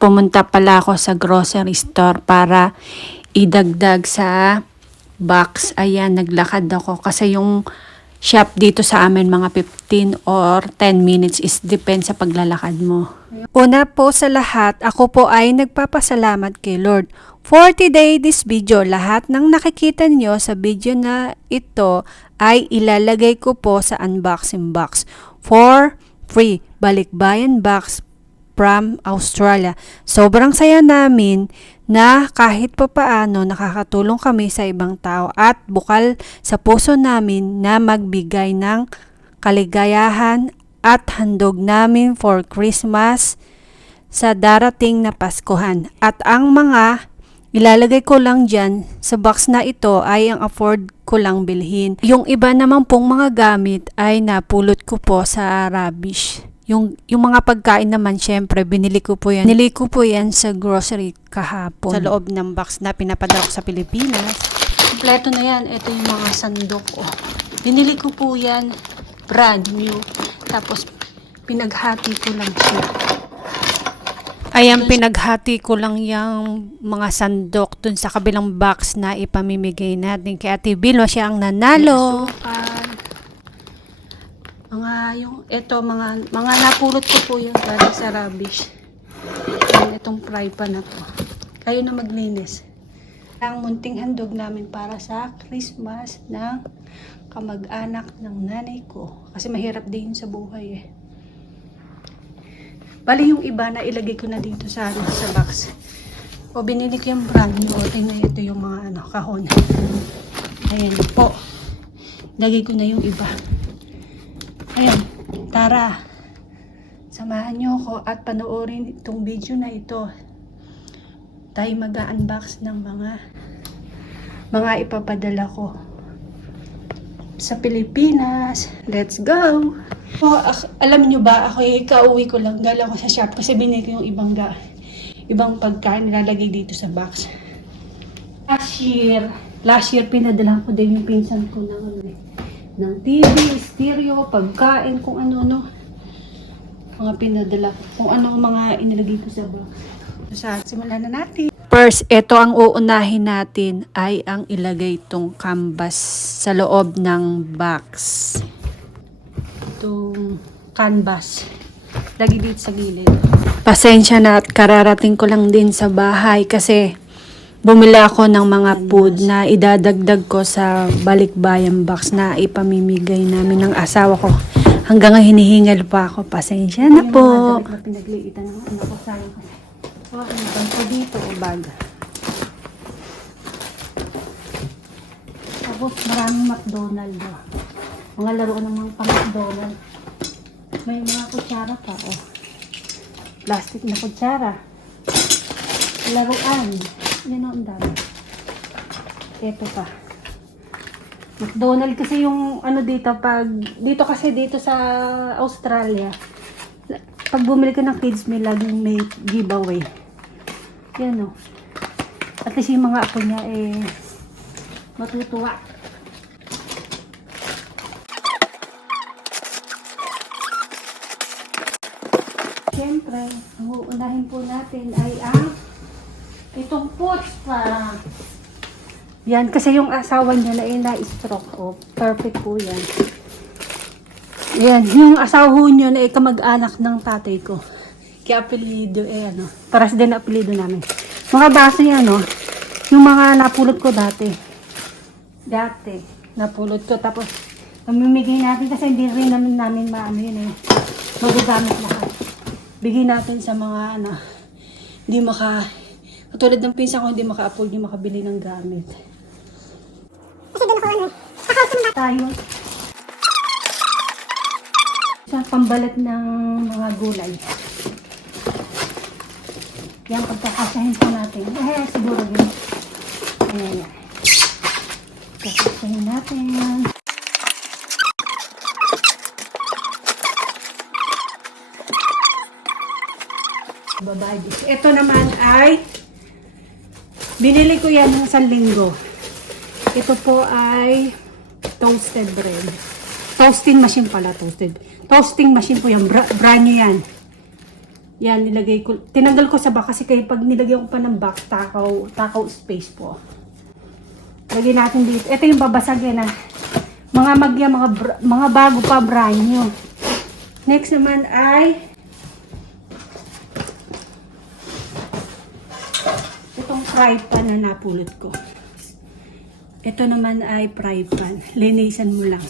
pumunta pala ako sa grocery store para idagdag sa box. Ayan, naglakad ako kasi yung shop dito sa amin mga 15 or 10 minutes is depend sa paglalakad mo. Una po sa lahat, ako po ay nagpapasalamat kay Lord. For today, this video, lahat ng nakikita nyo sa video na ito ay ilalagay ko po sa unboxing box for free. Balikbayan box from Australia. Sobrang saya namin na kahit pa paano nakakatulong kami sa ibang tao at bukal sa puso namin na magbigay ng kaligayahan at handog namin for Christmas sa darating na Paskuhan. At ang mga ilalagay ko lang dyan sa box na ito ay ang afford ko lang bilhin. Yung iba naman pong mga gamit ay napulot ko po sa rubbish. Yung mga pagkain naman, syempre, binili ko po yan. Binili ko po yan sa grocery kahapon. Sa loob ng box na pinapadala ko sa Pilipinas. Kompleto na yan. Ito yung mga sandok. Oh. Binili ko po yan brand new. Tapos, pinaghati ko lang siya. Ayan, pinaghati ko lang yung mga sandok dun sa kabilang box na ipamimigay natin. Kaya Ate Vilma, siya ang nanalo. Mga napulot ko po yung galing sa rubbish. Yan, itong fry pan na to. Kayo na maglinis. Ang munting handog namin para sa Christmas ng kamag-anak ng nanay ko. Kasi mahirap din sa buhay eh. Bali yung iba na ilagay ko na dito sa box. O binili ko yung brand new. O tingnan ito yung mga kahon. Ayan po. Lagay ko na yung iba. Ayan, tara, samahan nyo ako at panoorin itong video na ito. Tayo mag-unbox ng mga ipapadala ko sa Pilipinas. Let's go! Alam nyo ba, ako kauwi ko lang, gala ko sa shop kasi binili ko yung ibang pagkain nilalagay dito sa box. Last year pinadala ko din yung pinsan ko ng TV, stereo, pagkain, kung ano-ano. Mga pinadala ko. Kung ano mga inilagay ko sa box. Simulan na natin. First, ito ang uunahin natin ay ang ilagay itong canvas sa loob ng box. Itong canvas. Lagi dito sa gilid. Pasensya na at kararating ko lang din sa bahay kasi bumili ako ng mga food na idadagdag ko sa balikbayan box na ipamimigay namin ng asawa ko. Hanggang hinihingal pa ako. Pasensya na po. Yung mga damit na pinagliitan ng anak ko sayang kasi. So, ano ba ito dito o bag? Tapos maraming McDonald. Mga laruan ng mga pang-McDonald. May mga kutsara pa. Oh. Plastic na kutsara. Laruan. Yan ang dami. Ito pa. McDonald kasi yung ano dito dito sa Australia. Pag bumili ka ng kids meal, laging may giveaway. Yan o. At least yung mga apo niya matutuwa. Siyempre, ang uunahin po natin ay itong foods pa. Yan, kasi yung asawa niya na na-stroke. Oh, perfect po yan. Yan, yung asawa niya na kamag-anak ng tatay ko. Kaya apelido, paras din na apelido namin. Mga base yan, yung mga napulot ko dati. Napulot ko. Tapos, mamimigay natin kasi hindi rin namin maano yun magagamit lahat. Bigyan natin sa mga, hindi katulad ng pinsan ko, hindi maka-afford yung makabili ng gamit. Kasi doon ako tayo sa pambalat ng mga gulay. Yan, pagkakasahin po natin. Siguro yun. Ayan. Pagkakasahin natin. Ito naman ay binili ko yan ng 1 linggo. Ito po ay toasted bread. Toasting machine pala, toasting machine po yan. Brand new yan. Yan, nilagay ko. Tinanggal ko sa box kasi kaya pag nilagyan ko pa ng box, takaw space po. Lagyan natin dito. Ito yung babasagin na. Mga magya, mga bago pa, brand new. Next naman ay itong fry pan na napulot ko. Ito naman ay fry pan. Linisan mo lang.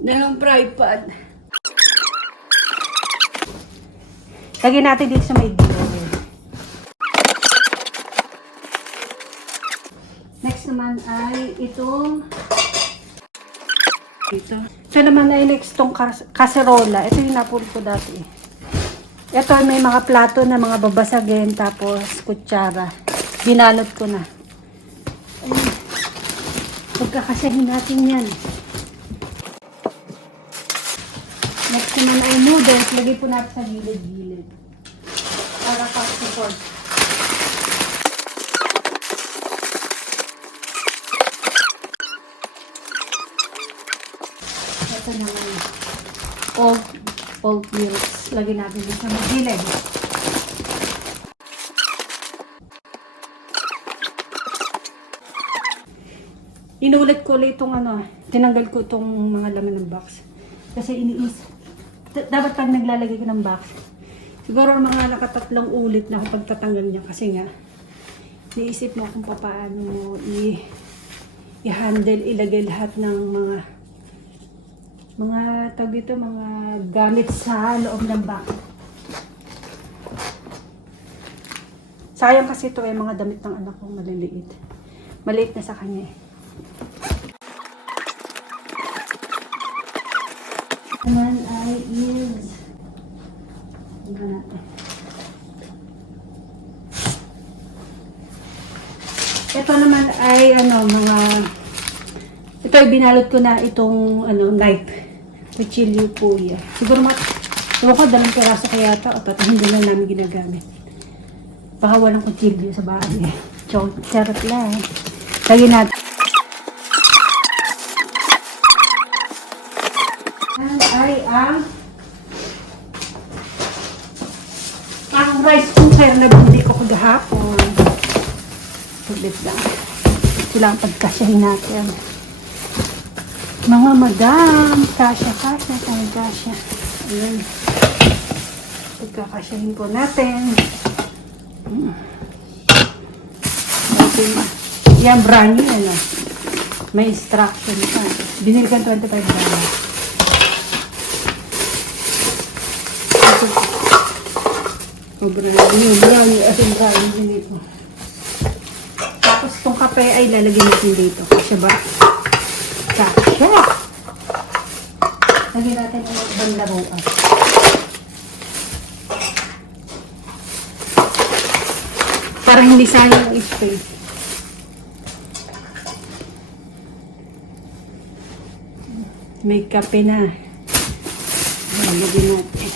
Dalawang fry pan. Lagyan natin dito sa may gilid. Next naman ay itong ito naman ay next itong kaserola. Ito yung napulot ko dati. Ito may mga plato na mga babasagin tapos kutsara. Binalot ko na. Pagkakasahin natin yan. Next naman ay noodles. Lagay po natin sa gilid-gilid. Para pa-support. Ito naman. Old milks. Lagay natin dito sa gilid. Inulit ko ulit itong tinanggal ko itong mga laman ng box. Kasi dapat pag naglalagay ko ng box, siguro mga nakatatlong ulit na ako pagtatanggal niya kasi nga, niisip mo kung paano mo i-handle, ilagay lahat ng tawag dito, mga gamit sa loob ng box. Sayang kasi ito ay mga damit ng anak ko maliliit. Maliit na sa kanya eh. Naman ay ito naman ay ito ay binalot ko na itong knife, kutsilyo po yan. Siguro dalawang piraso kaya ito o hindi na namin ginagamit. Baka walang kutsilyo sa bahay. Charot lang. Lagyan natin. Ay ang rice cooker na bumili ko kagahapon. Sulit lang. Sila ang pagkasyahin natin. Mga madam, kasya. Ayan. Pagkakasyahin po natin. Yan, brand new, may instruction pa. Binili ka $25. Brand new, as in brand new dito. Tapos itong kape ay lalagyan natin dito. Kasya ba? Kasya! Lagyan natin ang ibang laruan. Para hindi sayang ang space. May kape na. Lagyan natin.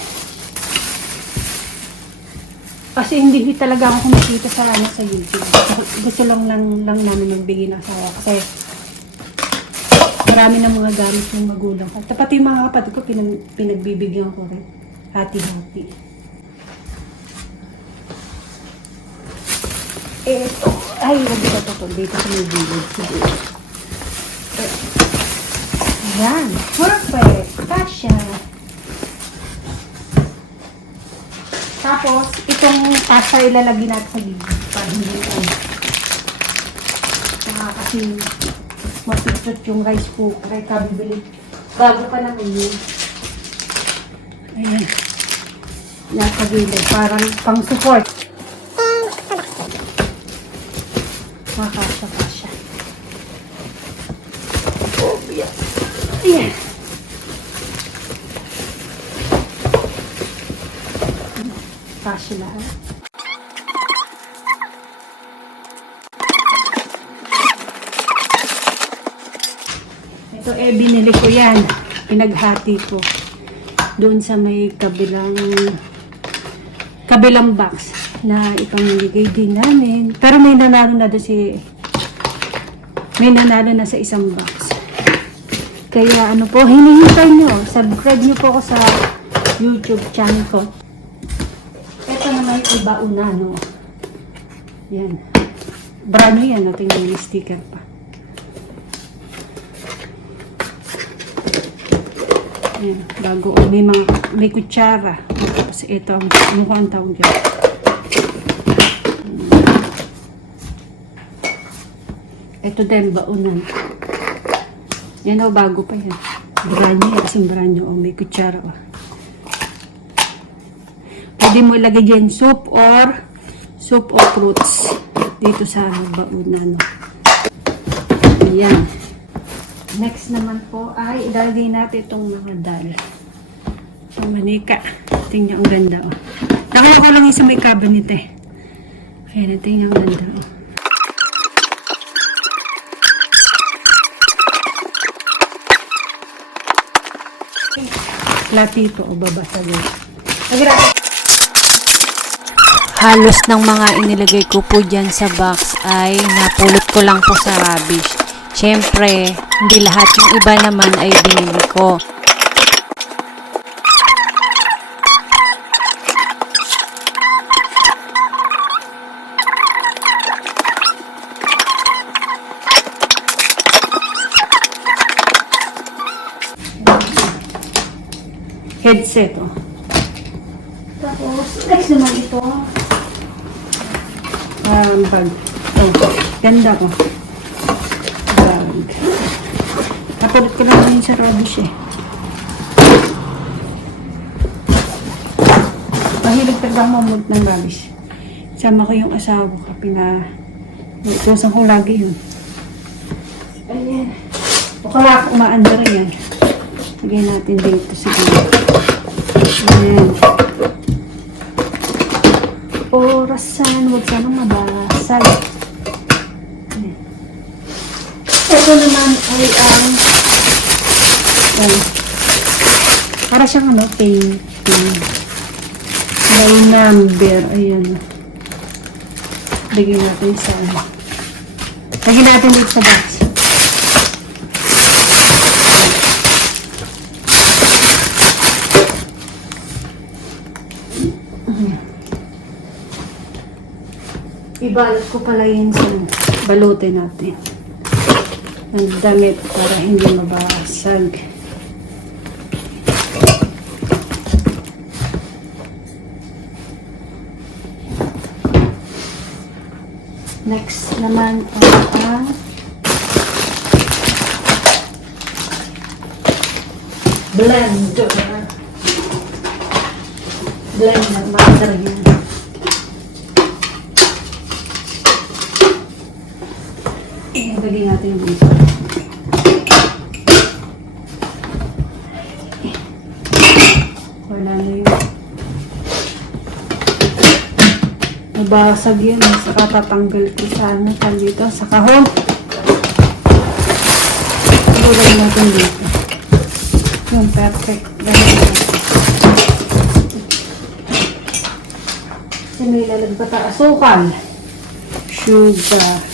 Kasi hindi talaga ako kumikita sa YouTube. Gusto lang namin magbigay ng asawa. Kasi marami ng mga gamit ng magulang ko. Tapat yung mga kapatid ko, pinagbibigyan ko rin. Hati-hati. Ito. Ay, wag ito. Dito sa may bilog. Yan. Perfect. Kasya. Tapos, itong tasa ilalagay natin sa gilid. Para hindi kasi mapipot yung rice cooker. Ay, kabibili. Bago pa naman yun. Ayan. Nasa gilid. Parang pang support. Makasya. Oh, yeah. Ayan. Kasya lahat. Ito binili ko yan. Pinaghati ko. Doon sa may kabilang box na ipamimigay din namin. Pero may nanalo na sa isang box. Kaya ano po, hinihintay nyo. Subscribe nyo po ako sa YouTube channel ko. Ito naman yung iba una, no? Yan. Brand new yan. Tingnan yung sticker pa. Yan. Bago. May kutsara. Tapos ito. Ano ko ang tawag dyan? Ito din, baunan. Yan o, bago pa yan. Brand new. Kasing brand new. May kutsara. Pwede mo ilagay dyan soup or fruits dito sa baunan. Ayan. Next naman po ay ilalagay natin itong mga dal. Ang manika. Tingnan ang ganda. Oh. Nakaya ko lang yung sa may cabinet eh. Ayan, tingnan ang ganda. Oh. Platito o babasagin. Halos ng mga inilagay ko po dyan sa box ay napulot ko lang po sa rubbish. Siyempre, hindi lahat ng iba naman ay binili ko. Headset, oh. Tapos, next naman ito. Bag. Oh, ganda ko. Bag. Kapulot ko lang yun sa rubbish eh. Mahilig talaga mamulot ng rubbish. Sama ko yung asawa ko. Itusan ko lagi yun. Ayan. O kaya umaandar yan. Lagay natin dito siguro. Ayan. Orasan. Huwag sanang mabasag. Ayan. Ito naman ay ang para siyang painting. May number. Ayan. Lagyan natin sa lagyan natin dito sa box. Ibalot ko pala yun sa balute natin. Ang damit para hindi mabasag. Next naman ang blender. Blender, master yan. Ibali natin dito. Wala na yun. Nabasag yun. Saka tatanggal ko sa dito. Sa kahon. Ilagay natin dito. Yung perfect. Kasi may lalagay pa asukal. Sugar.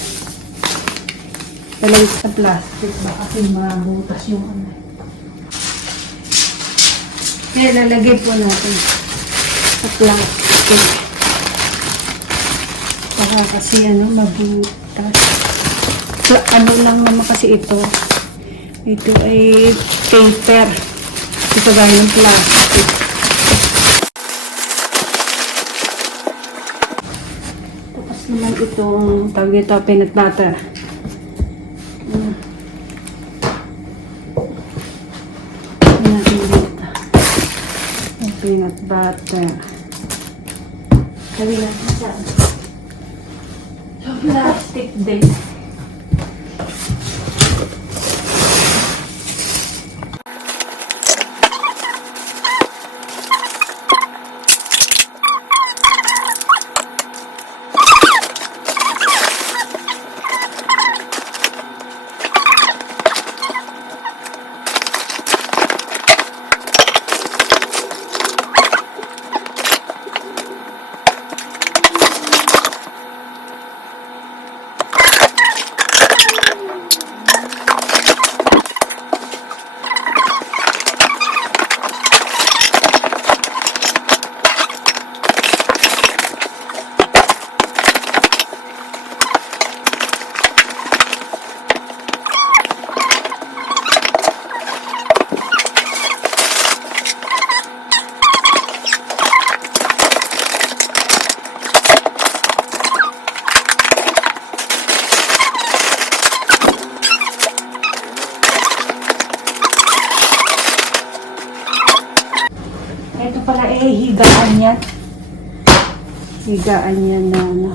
Talagay sa plastic ba kasi mabutas yung ano. Kaya lalagay po natin sa plastic. Baka kasi mabutas. So, ano lang naman kasi ito. Ito ay paper. Ito gaya ng plastic. Tapos naman itong tawag ito peanut butter. Peanut butter. Sabi natin sa plastic din. Ito pala higaan niya. Higaan niya na ano.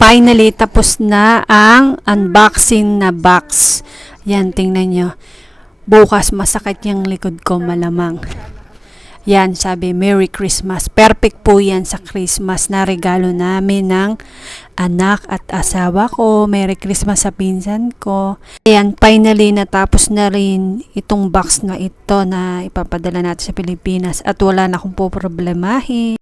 Finally, tapos na ang unboxing na box. Yan, tingnan nyo. Bukas masakit yung likod ko malamang. Yan, sabi, Merry Christmas. Perfect po yan sa Christmas na regalo namin ng anak at asawa ko. Merry Christmas sa pinsan ko. Ayan, finally, natapos na rin itong box na ito na ipapadala natin sa Pilipinas at wala na akong poproblemahin.